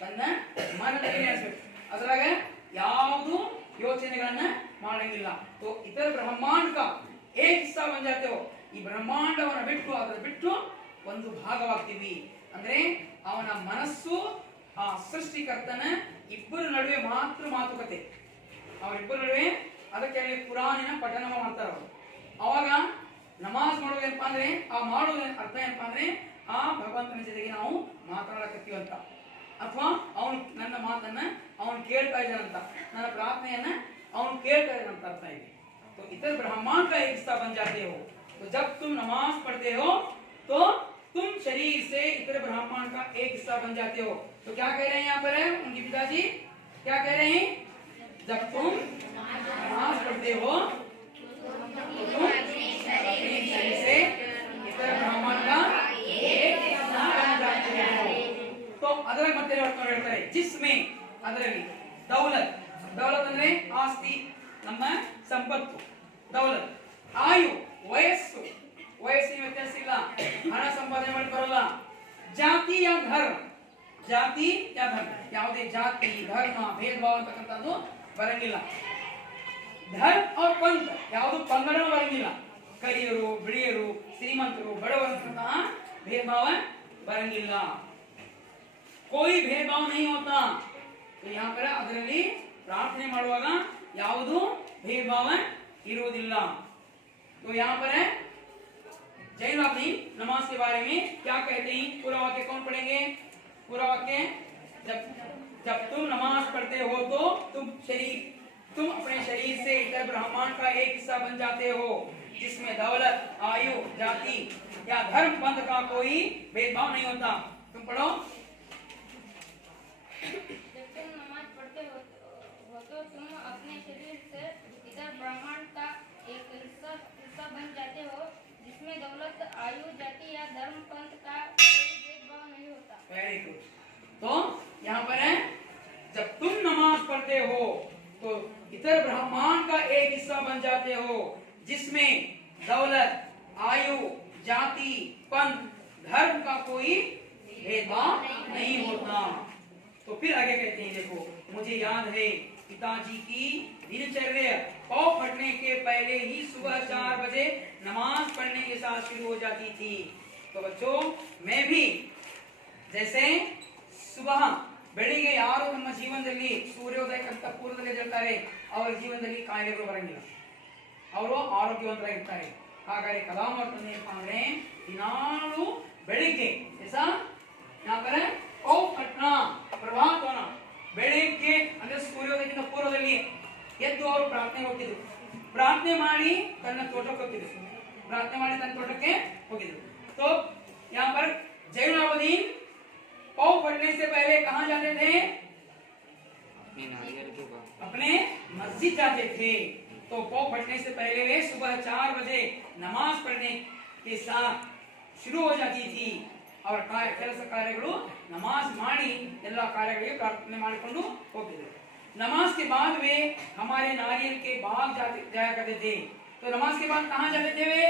ತನ್ನ ಮನದಲ್ಲಿ ನೆನೆಸ್ಬೇಕು. ಅದ್ರಾಗ ಯಾವುದು ಯೋಚನೆಗಳನ್ನ ಮಾಡಂಗಿಲ್ಲ. तो इतर ब्रह्मांड का एक हिस्सा बन जाते हो. ಈ ಬ್ರಹ್ಮಾಂಡವನ್ನು ಬಿಟ್ಟು ಅದರ ಬಿಟ್ಟು ಒಂದು ಭಾಗವಾಗ್ತೀವಿ. ಅಂದ್ರೆ ಅವನ ಮನಸ್ಸು ಆ ಸೃಷ್ಟಿಕರ್ತನ ಇಬ್ಬರ ನಡುವೆ ಮಾತ್ರ ಮಾತುಕತೆ. ಅವರಿಬ್ಬರ ನಡುವೆ ಅದಕ್ಕೆ ಕುರಾನಿನ ಪಠಣ ಮಾಡ್ತಾರ ಅವರು. ಅವಾಗ ನಮಾಜ್ ಮಾಡೋದೇನಪ್ಪ ಅಂದ್ರೆ ಆ ಮಾಡೋದ ಅರ್ಥ ಏನಪ್ಪಾ ಅಂದ್ರೆ ಆ ಭಗವಂತನ ಜೊತೆಗೆ ನಾವು ಮಾತನಾಡಕತ್ತೀವಂತ, ಅಥವಾ ಅವನು ನನ್ನ ಮಾತನ್ನ ಅವನು ಕೇಳ್ತಾ ಇದ್ದಾನಂತ, ನನ್ನ ಪ್ರಾರ್ಥನೆಯನ್ನ ಅವನು ಕೇಳ್ತಾ ಇದ್ದಾನಂತ ಅರ್ಥ ಇದೆ. तो इतर ब्रह्मांड का एक हिस्सा बन जाते हो. तो जब तुम नमाज पढ़ते हो तो तुम शरीर से इतर ब्रह्मांड का एक हिस्सा बन जाते हो. तो क्या कह रहे हैं यहाँ पर है उनके पिताजी, क्या कह रहे हैं? जब तुम नमाज पढ़ते हो तो तुम अपने शरीर से इतर ब्रह्मांड का एक हिस्सा बन जाते हो. तो ಅದರ ಮತ್ತೆ ಹೇಳ್ತಾರೆ जिसमें ಅದರಲ್ಲಿ ದೌಲತ್, ದೌಲತ್ ಅಂದ್ರೆ ಆಸ್ತಿ, ನಮ್ಮ ಸಂಪತ್ತು, ದೌಲತ್. ಆಯು, ವಯಸ್ಸು, ವಯಸ್ಸಿನ ವ್ಯತ್ಯಾಸ ಇಲ್ಲ, ಹಣ ಸಂಪಾದನೆ ಮಾಡಿ ಬರಲ್ಲ. ಜಾತಿ ಯಾ ಧರ್ಮ, ಜಾತಿ ಯಾ ಧರ್ಮ, ಯಾವುದೇ ಜಾತಿ ಧರ್ಮ ಭೇದ ಭಾವ ಅಂತಕ್ಕಂಥದ್ದು ಬರಂಗಿಲ್ಲ. ಧರ್ಮ और पंथ ಯಾವುದು ಪಂಗಡ ಬರಂಗಿಲ್ಲ. ಕರಿಯರು ಬಿಳಿಯರು ಶ್ರೀಮಂತರು ಬಡವರು ಅಂತಕ್ಕಂತಹ ಭೇದ ಭಾವ ಬರಂಗಿಲ್ಲ. कोई भेदभाव नहीं होता. तो यहाँ पर ಅದರಲ್ಲಿ ಪ್ರಾರ್ಥನೆ ಮಾಡುವಾಗ ಯಾವುದು भेदभाव ಇರುವುದಿಲ್ಲ. तो यहाँ पर है जैन अपनी नमाज के बारे में क्या कहते हैं? पूरा वाक्य कौन पढ़ेंगे? पूरा वाक्य, जब तुम नमाज पढ़ते हो तो तुम अपने शरीर से इतर ब्रह्मांड का एक हिस्सा बन जाते हो, जिसमें दौलत, आयु, जाति या धर्म पंथ का कोई भेदभाव नहीं होता. तुम पढ़ो. जब तुम नमाज पढ़ते हो तो तुम अपने शरीर से इधर ब्रह्मांड का एक हिस्सा बन जाते हो, जिसमें दौलत, आयु, जाति या धर्म पंथ का कोई भेदभाव नहीं होता. Very good. तो यहाँ पर है जब तुम नमाज पढ़ते हो तो इतर ब्रह्मांड का एक हिस्सा बन जाते हो, जिसमें दौलत, आयु, जाति, पंथ, धर्म का कोई भेदभाव नहीं होता. तो फिर आगे कहते हैं, देखो मुझे याद है पिताजी की दिनचर्या पाँव फटने के पहले ही सुबह 4 बजे नमाज पढ़ने के साथ शुरू हो जाती थी. तो बच्चों मैं भी जैसे सुबह ಬೆಳಿಗ್ಗೆ ಯಾರು ನಮ್ಮ ಜೀವನದಲ್ಲಿ ಸೂರ್ಯೋದಯಕ್ಕಿಂತ ಪೂರ್ವದಲ್ಲಿ ಹೇಳ್ತಾರೆ ಅವರ ಜೀವನದಲ್ಲಿ ಕಾಯಿಲೆಗಳು ಬರಂಗಿಲ್ಲ, ಅವರು ಆರೋಗ್ಯವಂತರಾಗಿರ್ತಾರೆ. ಹಾಗಾಗಿ ಕಲಾಂ ಏನಪ್ಪಾ ಅಂದ್ರೆ ದಿನಾಳು ಬೆಳಿಗ್ಗೆ ಪ್ರಭಾತ ಹೋನ ಬೆಳಿಗ್ಗೆ ಅಂದ್ರೆ ಸೂರ್ಯೋದಯಕ್ಕಿಂತ ಪೂರ್ವದಲ್ಲಿ ಎದ್ದು ಅವರು ಪ್ರಾರ್ಥನೆ ಹೋಗಿದ್ರು. ಪ್ರಾರ್ಥನೆ ಮಾಡಿ ತನ್ನ ತೋಟಕ್ಕೆ ಹೋಗಿದ್ರು. ಪ್ರಾರ್ಥನೆ ಮಾಡಿ ತನ್ನ ತೋಟಕ್ಕೆ ಹೋಗಿದ್ರು. तो यहाँ पर जैनुलाब्दीन पाँव फटने से पहले कहाँ जाते थे? अपने मस्जिद जाते थे. तो पाँव फटने से पहले वे सुबह 4 बजे नमाज पढ़ने के साथ शुरू हो जाती थी. और ಕೆಲಸ ಕಾರ್ಯಗಳು ನಮಾಜ್ ಮಾಡಿ ಎಲ್ಲ ಕಾರ್ಯಗಳಿಗೆ ಪ್ರಾರ್ಥನೆ ಮಾಡಿಕೊಂಡು ಹೋಗ್ತಿದ್ರು. नमाज के बाद वे हमारे नारियल के बाग जाया करते थे. तो नमाज के बाद कहाँ जाते थे वे?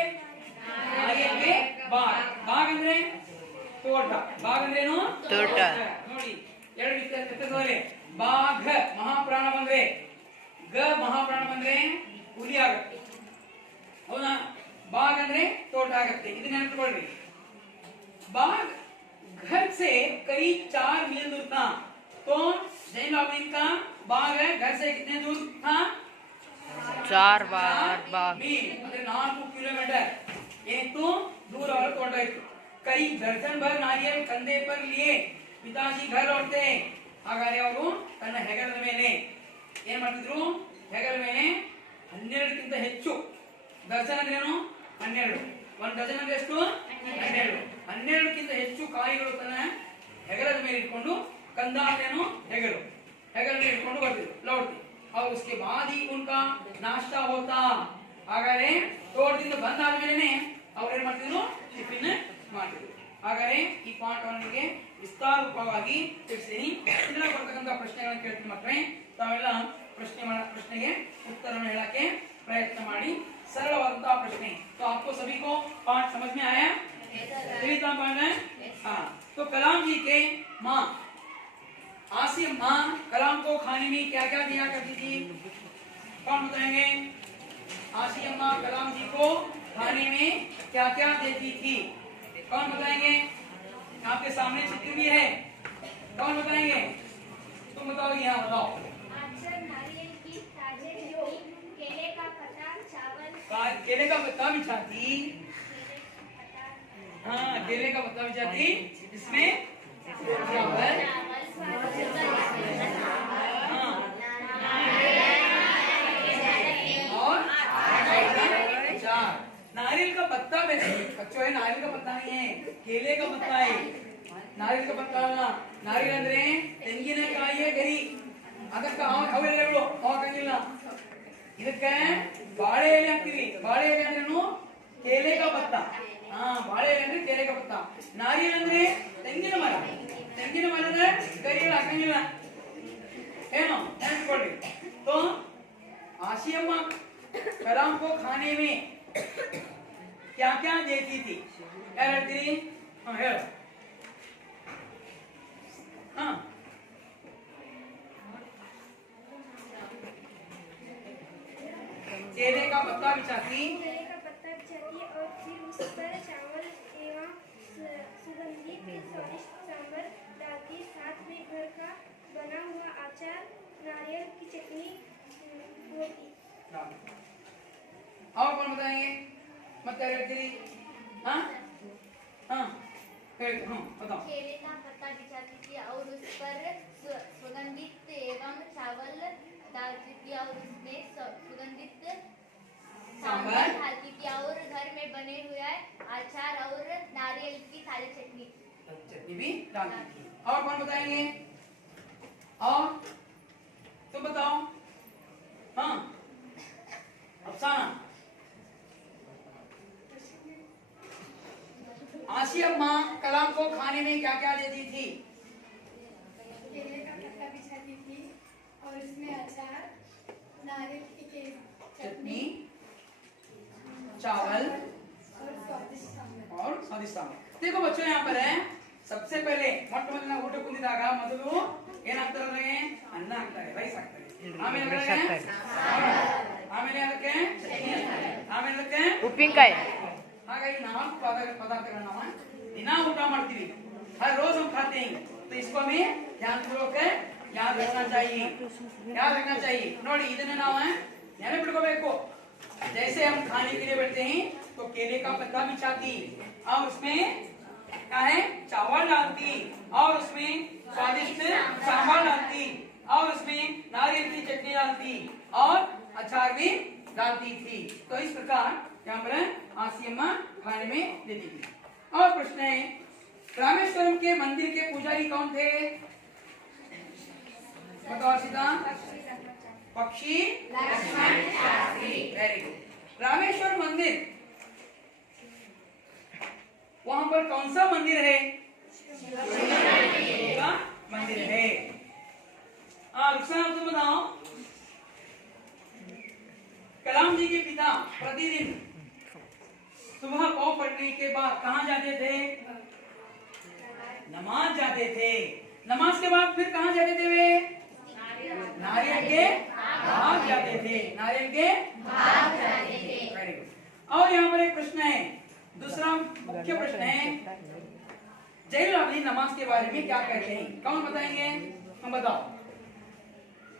नारियल के बाग. बाग ಅಂದ್ರೆ ತೋಟ. ಬಾಗ್ ಅಂದ್ರೇನು? ತೋಟ. ನೋಡಿ ಎರಡು ವ್ಯತ್ಯಾಸವಿದೆ. ಬಾಘ ಮಹಾಪ್ರಾಣ ಬಂದ್ರೆ, ಗ ಮಹಾಪ್ರಾಣ ಬಂದ್ರೆ ಹುಲಿ ಆಗುತ್ತೆ, ಹೌದಾ? ಬಾಗ್ ಅಂದ್ರೆ ತೋಟ ಆಗುತ್ತೆ. ಇದನ್ನ ನೆನಪಿಟ್ಕೊಳ್ಳಿ. बाग घर से करीब 4 मील दूर था. तो जैनुलाब्दीन का बाग है घर से कितने दूर था? 4 मील ಅಂದ್ರೆ 4 किलोमीटर तो दूर और तोड़ रहे थे. करीब दर्जन भर नारियल कंधे पर लिए पिताजी घर लौटते. ಹಾಗಾದ್ರೆ ಅವರು ತನ್ನ ಹೆಗಲದ ಮೇಲೆ ಏನ್ ಮಾಡ್ತಿದ್ರು? ಹೆಗಲ ಮೇಲೆ 12ಕ್ಕಿಂತ ಹೆಚ್ಚು. ದರ್ಜನ್ ಅಂದ್ರೇನು? 12. 1 ಡಜನ್ ಅಂದ್ರೆ ಎಷ್ಟು? 12. 12ಕ್ಕಿಂತ ಹೆಚ್ಚು ಕಾಯಿಗಳು ತನ್ನ ಹೆಗಲದ ಮೇಲೆ ಇಟ್ಕೊಂಡು, ಕಂದ ಅಂದ್ರೇನು? ಹೆಗಲು. ಹೆಗಲ ಮೇಲೆ ಇಟ್ಕೊಂಡು ಬರ್ತಿದ್ರು, ಲೌಡ್ತಿ. और उसके बाद ही उनका नाश्ता होता. ಹಾಗಾದ್ರೆ ತೋಟದಿಂದ ಬಂದಾದ್ಮೇಲೆ ಅವ್ರು ಏನ್ ಮಾಡ್ತಿದ್ರು? ಟಿಫಿನ್ ಮಾಡ್ತಿದ್ರು. ಹಾಗಾದ್ರೆ ಈ ಪಾಠವನ್ನು ವಿಸ್ತಾರವಾಗಿ ತಿಳಿಸ್ತೀನಿ. ಪ್ರಶ್ನೆಗಳನ್ನು ಕೇಳ್ತೀನಿ ಮಕ್ಕಳೇ. ತಾವೆಲ್ಲ ಪ್ರಶ್ನೆಗೆ उत्तरವನ್ನು ಹೇಳಕ್ಕೆ प्रयत्न ಮಾಡಿ. सरलवाದಂತಹ प्रश्ने. तो आपको सभी को पाठ समझ में आया? ತಿಳಿತಾ ಪಾಠ? हाँ. तो कलाम जी के माँ आसिम माँ कलाम को खाने में क्या क्या दिया करती थी? कौन बताएंगे? आसिम माँ कलाम जी को खाने में क्या क्या देती थी? कौन बताएंगे? आपके सामने चित्र भी है, कौन बताएंगे? तुम बताओ, यहाँ बताओ। अक्सर नारियल की ताजे केले का पत्ता, चावल, केले का पत्ता बिछाती। हाँ, केले का पत्ता बिछाती, इसमें चावल, हाँ, और अचार। नारियल का पत्ता बच्चों है, नारियल का पत्ता नहीं है, केले का पत्ता है। नारियल का पत्ता ಅಲ್ಲ, ನಾರಿಯಲ್ ಅಂದ್ರೆ ತೆಂಗಿನಕಾಯಿಯ ಗರಿ. ಅದಕ್ಕೆ ಅವೆಲ್ಲಗಳು ಹಾಕಂಗಿಲ್ಲ. ಇದಕ್ಕೆ ಬಾಳೆ ಎಲೆ ಹಾಕ್ತಿವಿ. ಬಾಳೆ ಎಲೆ ಅಂದ್ರೇನು? ಕೇಲೆ का पत्ता. ಹಾ, ಬಾಳೆ ಎಲೆ ಅಂದ್ರೆ ಕೇಲೆ का पत्ता. ನಾರಿಯಲ್ ಅಂದ್ರೆ ತೆಂಗಿನ ಮರ. ತೆಂಗಿನ ಮರದ ಗರಿಯಲ್ಲಿ ಹಾಕಂಗಿಲ್ಲ. ಏನು ನೆನಪಿಕೊಳ್ಳಿ. तो आशियम्मा कलाम को खाने में क्या क्या देती थी? क्या करती थी? हाँ हेलो. हाँ, केले का पत्ता बिछाती, केले का पत्ता बिछाती और फिर उस पर चावल एवं सुगंधित स्वादिष्ट सांभर डालती। साथ में घर का बना हुआ अचार, नारियल की चटनी होती। और कौन बताएंगे? मत क्या करती थी? हाँ हाँ हाँ बताओ। केले का पत्ता बिछाती थी और उस पर सुगंधित एवं चावल डालती थी और उसमें सुगंधित सांभर डालती थी और घर में बने हुए अचार और नारियल की ताजी चटनी भी डालती थी। और कौन बताएंगे? और तुम बताओ। हाँ अफसाना। आसियम्मा कलाम को खाने में क्या क्या देती थी? केले का पत्ता बिछाती थी और उसमें अचार, नारियल की चटनी, चावल और स्वादिष्ट सांभर। और स्वादिष्ट सांभर. देखो बच्चों, यहाँ पर है सबसे पहले ಮೊಟ್ಟ ಮೊದಲ ಊಟ ಕುಂದಿದಾಗ ಮೊದಲು ಏನಾಗ್ತಾರೆ? ಅನ್ನ ಹಾಕ್ತಾರೆ, ರೈಸ್ ಹಾಕ್ತಾರೆ. ಆಮೇಲೆ ಅದಕ್ಕೆ ಆಮೇಲೆ ಅದಕ್ಕೆ ಉಪ್ಪಿನಕಾಯಿ. ಹಾಗಾಗಿ ನಾಲ್ಕು ಪದಾರ್ಥಗಳನ್ನ ನಾವು ದಿನ ಊಟ ಮಾಡ್ತೀವಿ. हर रोज हम खाते हैं, तो इसको हमें ध्यानपूर्वक याद रखना चाहिए. याद रखना चाहिए. ನೋಡಿ ಇದನ್ನ ನಾವು ನೆನಪಿಟ್ಕೋಬೇಕು. जैसे हम खाने के लिए बैठते हैं तो केले का पत्ता बिछाती और उसमें क्या है? चावल डालती और उसमें स्वादिष्ट सांभर डालती और उसमें नारियल की चटनी डालती और अचार भी डालती थी. तो इस प्रकार यहाँ पर आसियम्मा खाने में देती थी. और प्रश्न है, रामेश्वरम के मंदिर के पुजारी कौन थे? बताओ सीधा. पक्षी लक्ष्मण शास्त्री. Very good. रामेश्वर मंदिर, वहां पर कौन सा मंदिर है? का मंदिर है. रुखसाना तुम बताओ. कलाम जी के पिता प्रतिदिन सुबह पाँव पड़ने के बाद कहाँ जाते थे? नमाज जाते थे. नमाज के बाद फिर कहाँ जाते थे वे? नारियल के बाग जाते थे. नारियल के बाग जाते थे. Very good. और यहाँ पर एक प्रश्न है, दूसरा मुख्य प्रश्न है, जैनुल आबिदीन नमाज के बारे में क्या कहते हैं? कौन बताएंगे? हम बताओ.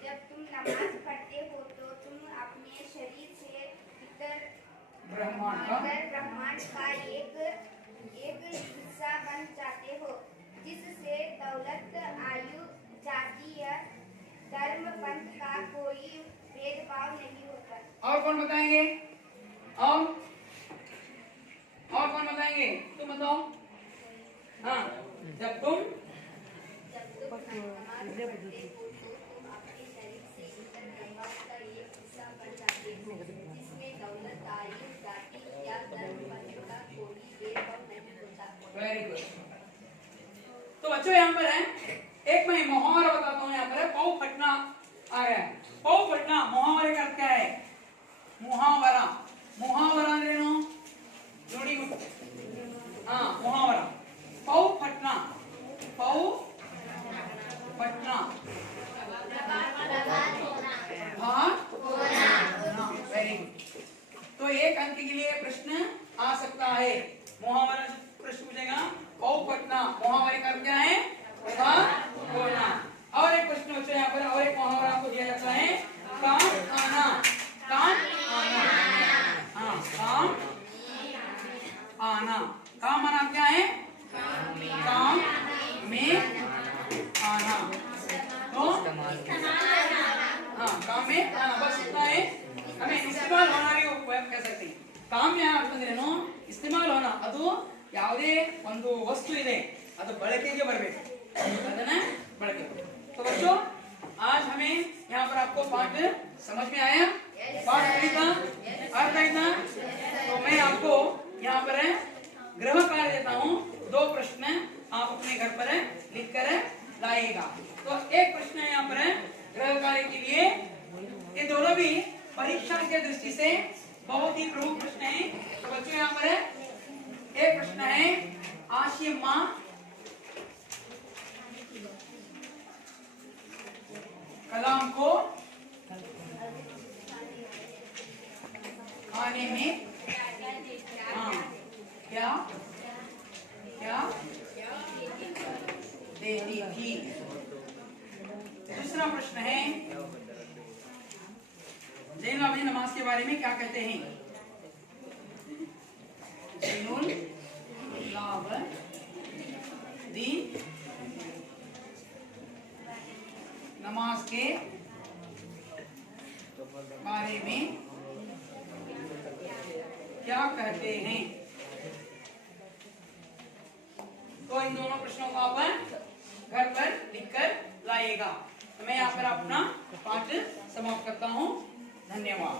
जब तुम नमाज पढ़ते हो तो तुम अपने शरीर से भीतर ब्रह्मांड का एक हिस्सा बन जाते हो, जिससे दौलत, आयु, जाति या धर्म, पंथ का कोई भेदभाव नहीं होता. और कौन बताएंगे? और कौन बताएंगे? तुम बताओ. हाँ, जब तुम नमाज पढ़ते हो तो तुम अपने शरीर से भीतर ब्रह्मांड का एक हिस्सा बन जाते हो, जिसमें दौलत, आयु, जाति या धर्म, पंथ का कोई भेदभाव नहीं होता. Very good. तो बच्चों यहाँ पर है, एक मैं मोहर बताता हूँ. यहाँ पर है हाँ, काम में आना, बस इतना है। हमें इस्तेमाल होना भी कह सकते हैं। काम में ಅಂತಂದ್ರೇನು ಇಸ್तेमाल होना, ಅದು ಯಾವುದೇ ಒಂದು ವಸ್ತು ಇದೆ ಅದು ಬಳಕೆಗೆ ಬರಬೇಕು, ಅದನ್ನ ಬಳಕೆ। तो बच्चों आज हमें यहाँ पर आपको पाठ समझ में आया? पाठ था, अर्थ था। तो मैं आपको यहाँ पर गृह कार्य देता हूँ, 2 प्रश्न आप अपने घर पर लिख कर लाइएगा। तो एक प्रश्न है यहाँ पर गृह कार्य के लिए, ये दोनों भी परीक्षा के दृष्टि से बहुत ही प्रमुख प्रश्न है। तो बच्चों यहाँ पर एक प्रश्न है, आशी माँ कलाम को खाने में क्या क्या देती थी। दूसरा प्रश्न है, जैनुल नमाज के बारे में क्या कहते हैं? जैनुल लाबदीन नमाज के बारे में क्या कहते हैं? तो इन दोनों प्रश्नों को आप घर पर लिखकर लाइएगा। तो मैं यहाँ पर अपना पाठ समाप्त करता हूँ। धन्यवाद।